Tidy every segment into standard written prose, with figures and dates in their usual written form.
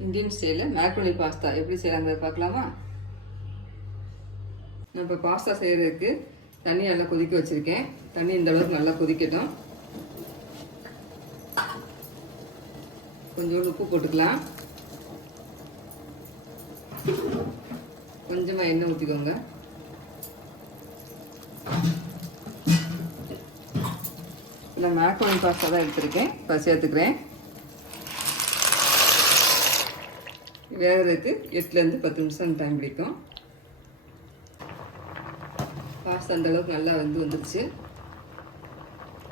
Indian ஸ்டைலில் macaroni pasta எப்படி செய்யலாங்கிறத பார்க்கலாமா? நான் இப்போ பாஸ்தா செய்கிறதுக்கு தண்ணி நல்லா கொதிக்க வச்சுருக்கேன். தண்ணி இந்த அளவுக்கு நல்லா கொதிக்கட்டும். கொஞ்சோண்டு உப்பு போட்டுக்கலாம். கொஞ்சமாக எண்ணெய் ஊற்றிக்கோங்க. நான் மேக்ரோனி பாஸ்தா தான் எடுத்துருக்கேன். இப்போ சேர்த்துக்கிறேன். வேகிறதுக்கு 8லேருந்து 10 நிமிஷம் டைம் பிடிக்கும். பாஸ்தா அந்த அளவுக்கு நல்லா வந்துருச்சு.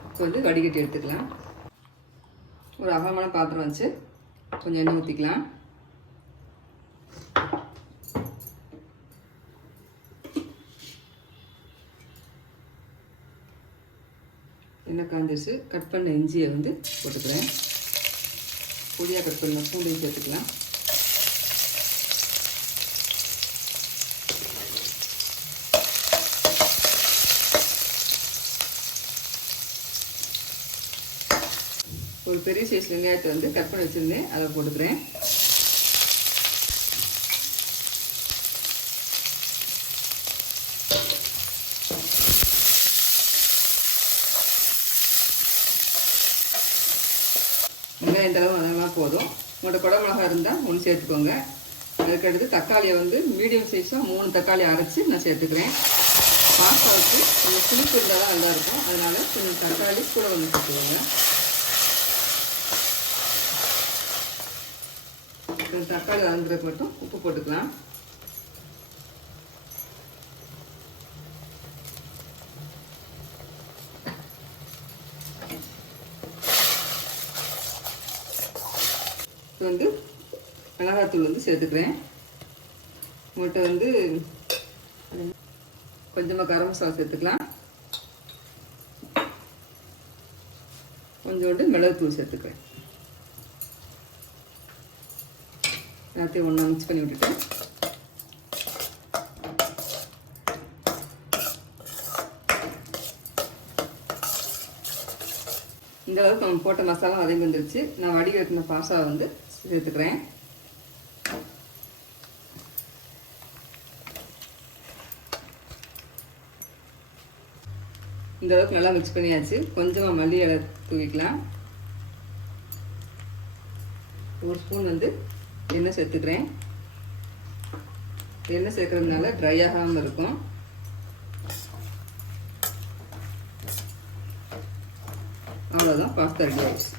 இப்போ வடிகட்டி எடுத்துக்கலாம். ஒரு அகலமான பாத்திரம் வச்சு கொஞ்சம் எண்ணெய் ஊற்றிக்கலாம். எண்ணெய் காஞ்சிச்சு. கட் பண்ண இஞ்சியை போட்டுக்கிறேன். பொடியாக கட் பண்ண பூண்டையும் சேர்த்துக்கலாம். ஒரு பெரிய சைஸ் வெங்காயத்தை கட் பண்ணி வச்சுருந்தேன், அதை போட்டுக்கிறேன். வெங்காயம் இந்த அளவு அதெல்லாம் போதும். உங்களோட குடை மிளகா இருந்தால் 1 சேர்த்துக்கோங்க. அதுக்கடுத்து தக்காளியை மீடியம் சைஸாக 3 தக்காளி அரைச்சி நான் சேர்த்துக்கிறேன். பாஸ்தாவுக்கு கொஞ்சம் புளிப்பு இருந்தால் தான் நல்லாயிருக்கும். அதனால் கொஞ்சம் தக்காளி கூட சேர்த்துக்கோங்க. தக்காளி வதங்குறதுக்கு மட்டும் உப்பு போட்டுக்கலாம். இப்போ மிளகாத்தூள் சேர்த்துக்கிறேன். உங்கள்கிட்ட கொஞ்சமாக கரம் மசாலா சேர்த்துக்கலாம். கொஞ்சோண்டு மிளகுத்தூள் சேர்த்துக்கிறேன். எல்லாத்தையும் ஒன்றா மிக்ஸ் பண்ணி விட்டுட்டேன். இந்த அளவுக்கு நம்ம போட்ட மசாலா வதங்கி வந்துருச்சு. நான் வடிகட்டின பாஸ்தா சேர்த்துக்கிறேன். இந்த அளவுக்கு நல்லா மிக்ஸ் பண்ணியாச்சு. கொஞ்சமாக மல்லி இலை தூவிக்கலாம். 1 ஸ்பூன் எண்ணெய் சேர்த்துக்கிறேன். எண்ணெய் சேர்க்கறதுனால ட்ரை ஆகாமல் இருக்கும். அவ்வளோதான், பாஸ்தா ரெடி ஆயிடுச்சு.